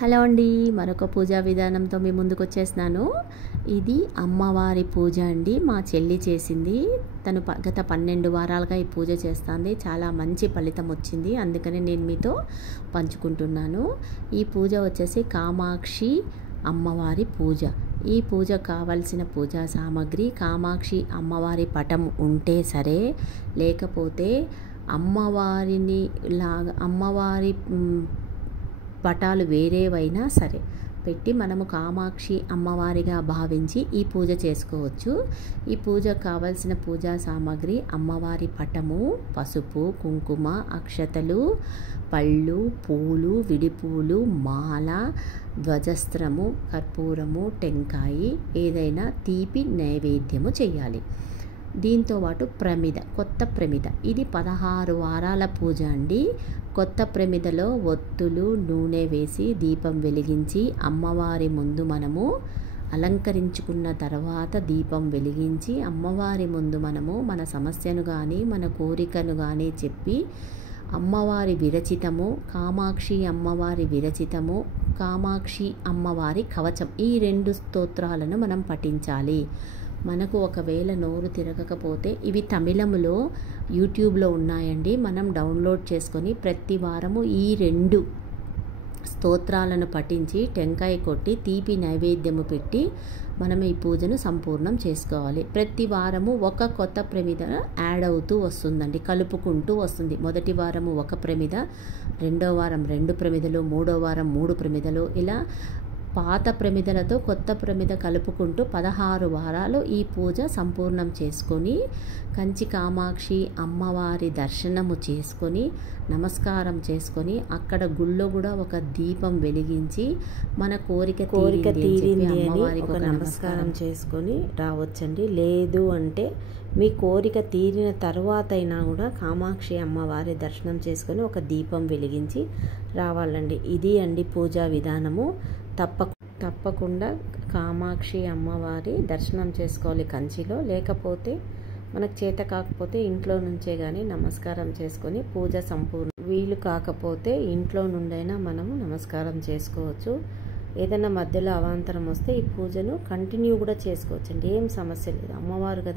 Hello అండి, మరొక పూజా విధానంతో మీ ముందుకు వచ్చేసినాను. ఇది అమ్మవారి పూజ అండి. మా చెల్లి చేసింది. తను గత 12 వారాలుగా ఈ పూజ చేస్తుంది. చాలా మంచి ఫలితం వచ్చింది. అందుకనే నేను మీతో పంచుకుంటున్నాను. ఈ పూజ వచ్చేసి కామాక్షి అమ్మవారి పూజ. ఈ పూజ కావలసిన పూజా సామాగ్రి కామాక్షి అమ్మవారి పటం ఉంటే సరే, లేకపోతే అమ్మవారి పటాలు వేరేవైనా సరే పెట్టి మనము కామాక్షి అమ్మవారిగా భావించి ఈ పూజ చేసుకోవచ్చు. ఈ పూజకు కావలసిన పూజా సామాగ్రి అమ్మవారి పటము, పసుపు, కుంకుమ, అక్షతలు, పళ్ళు, పూలు, విడిపూలు, మాల, ధ్వజస్త్రము, కర్పూరము, టెంకాయి, ఏదైనా తీపి నైవేద్యము చేయాలి. దీంతో పాటు ప్రమిద, కొత్త ప్రమిద. ఇది 16 వారాల పూజ అండి. కొత్త ప్రమిదలో ఒత్తులు, నూనె వేసి దీపం వెలిగించి అమ్మవారి ముందు మనము అలంకరించుకున్న తర్వాత దీపం వెలిగించి అమ్మవారి ముందు మనము మన సమస్యను కానీ మన కోరికను కానీ చెప్పి అమ్మవారి విరచితము, కామాక్షి అమ్మవారి విరచితము, కామాక్షి అమ్మవారి కవచం, ఈ 2 స్తోత్రాలను మనం పఠించాలి. మనకు ఒకవేళ నోరు తిరగకపోతే ఇవి తమిళములో యూట్యూబ్లో ఉన్నాయండి. మనం డౌన్లోడ్ చేసుకొని ప్రతి వారము ఈ 2 స్తోత్రాలను పఠించి టెంకాయ కొట్టి తీపి నైవేద్యము పెట్టి మనం ఈ పూజను సంపూర్ణం చేసుకోవాలి. ప్రతి వారము ఒక కొత్త ప్రమిద యాడ్ అవుతూ వస్తుందండి, కలుపుకుంటూ వస్తుంది. మొదటి వారము 1 ప్రమిద, రెండో వారం 2 ప్రమిదలు, మూడో వారం 3 ప్రమిదలు, ఇలా పాత ప్రమిదలతో కొత్త ప్రమిద కలుపుకుంటూ 16 వారాలు ఈ పూజ సంపూర్ణం చేసుకొని కంచి కామాక్షి అమ్మవారి దర్శనము చేసుకొని నమస్కారం చేసుకొని అక్కడ గుళ్ళో కూడా ఒక దీపం వెలిగించి మన కోరిక తీరింది అని ఒక నమస్కారం చేసుకొని రావచ్చండి. లేదు అంటే మీ కోరిక తీరిన తర్వాత అయినా కూడా కామాక్షి అమ్మవారి దర్శనం చేసుకొని ఒక దీపం వెలిగించి రావాలండి. ఇది అండి పూజా విధానము. తప్పకుండా కామాక్షి అమ్మవారి దర్శనం చేసుకోవాలి కంచిలో. లేకపోతే మనకు చేత కాకపోతే ఇంట్లో నుంచే కానీ నమస్కారం చేసుకొని పూజ సంపూర్ణ. వీలు కాకపోతే ఇంట్లో నుండైనా మనము నమస్కారం చేసుకోవచ్చు. ఏదైనా మధ్యలో అవాంతరం వస్తే ఈ పూజను కంటిన్యూ కూడా చేసుకోవచ్చండి, ఏం సమస్య లేదు. అమ్మవారు కదా.